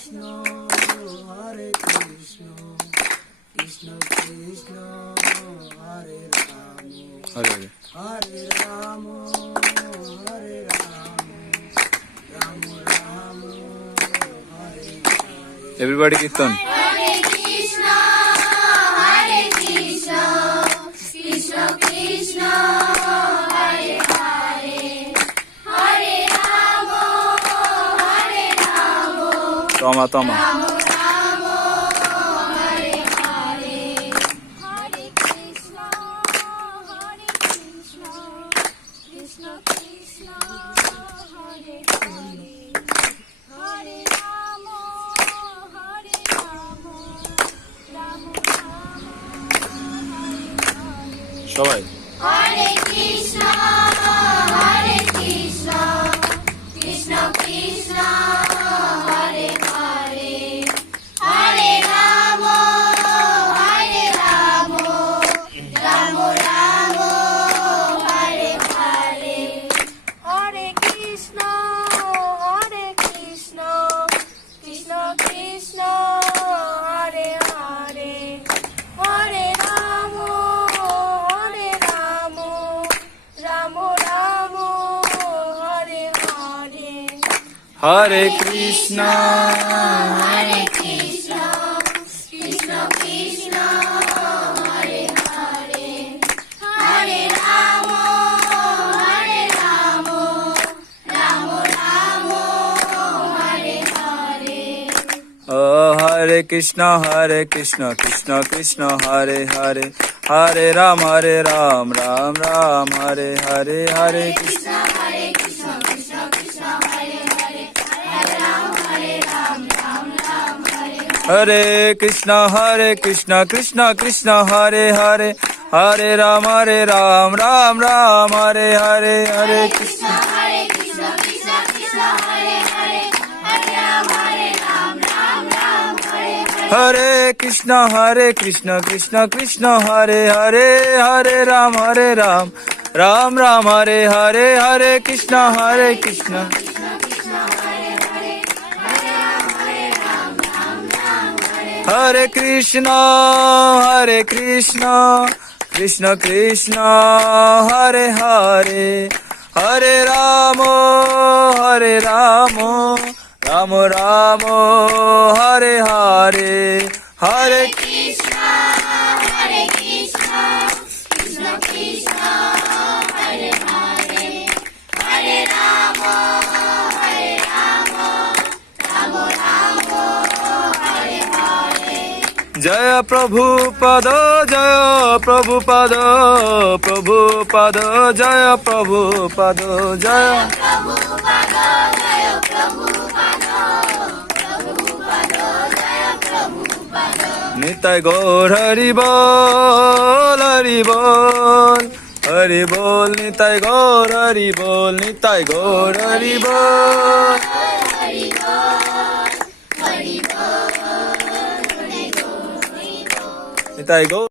কৃষ্ণ হরে কৃষ্ণ কৃষ্ণ কৃষ্ণ হরে রাম হরে হরে হরে রাম হরে Ram Ram Ram Hare Hare. Everybody কীর্তন। Hare Krishna, Hare Krishna, Krishna Krishna, Hare Hare, Hare Rama, Hare Rama, তমা তমা Rama Rama, Hare Hare, Hare Krishna, Hare Krishna, Krishna Krishna, Hare Hare, Hare Rama, Hare Rama, Rama Rama, Hare Hare. সবাই Hare Krishna, Hare Krishna, Krishna Krishna, Hare Hare, Hare Rama, Hare Rama, Rama Rama, Hare Hare, Hare Krishna, Hare Krishna, Krishna Krishna, Hare Hare, Hare Rama, Hare Rama, Rama Rama, Hare Hare, হরে Krishna Hare Krishna, Krishna Krishna, Hare Hare, Hare Rama, Hare Rama, Rama Rama, Hare Hare. ও হরে Krishna Krishna Krishna Hare Hare Hare Ram Ram Ram Hare Hare Hare Krishna Hare Krishna, Krishna Krishna, Hare Hare, Hare Rama, Hare Ram, Ram Ram, Hare Hare. হরে Krishna Krishna Krishna Hare Hare Hare Ram Ram Ram Hare Hare Hare Krishna Hare Krishna, Krishna Krishna, Hare Hare, Hare Rama, Hare Ram, Ram Ram, Hare Hare. হরে কৃষ্ণ কৃষ্ণ কৃষ্ণ হরে হরে হরে রাম রাম রাম হরে হরে হরে কৃষ্ণ কৃষ্ণ হরে Krishna Krishna Krishna Hare Hare Hare Ram Ram Ram Hare Hare Hare Krishna, Hare Krishna, Krishna Krishna, Hare Hare, Hare Rama, Hare Rama, Rama Rama, Hare Hare. জয় প্রভুপদ জয় প্রভুপদ প্রভুপদ জয় প্রভুপদ জয় Prabhupada, Jaya Prabhupada, Prabhupada, Jaya Prabhupada. Nitai Gour Hari বল হরি বল নিতাই গৌর হরি বল নিতাই গৌর হরি বল Hari Bol, Hari Bol, Hari Bol, Hari Bol. Nitai Gour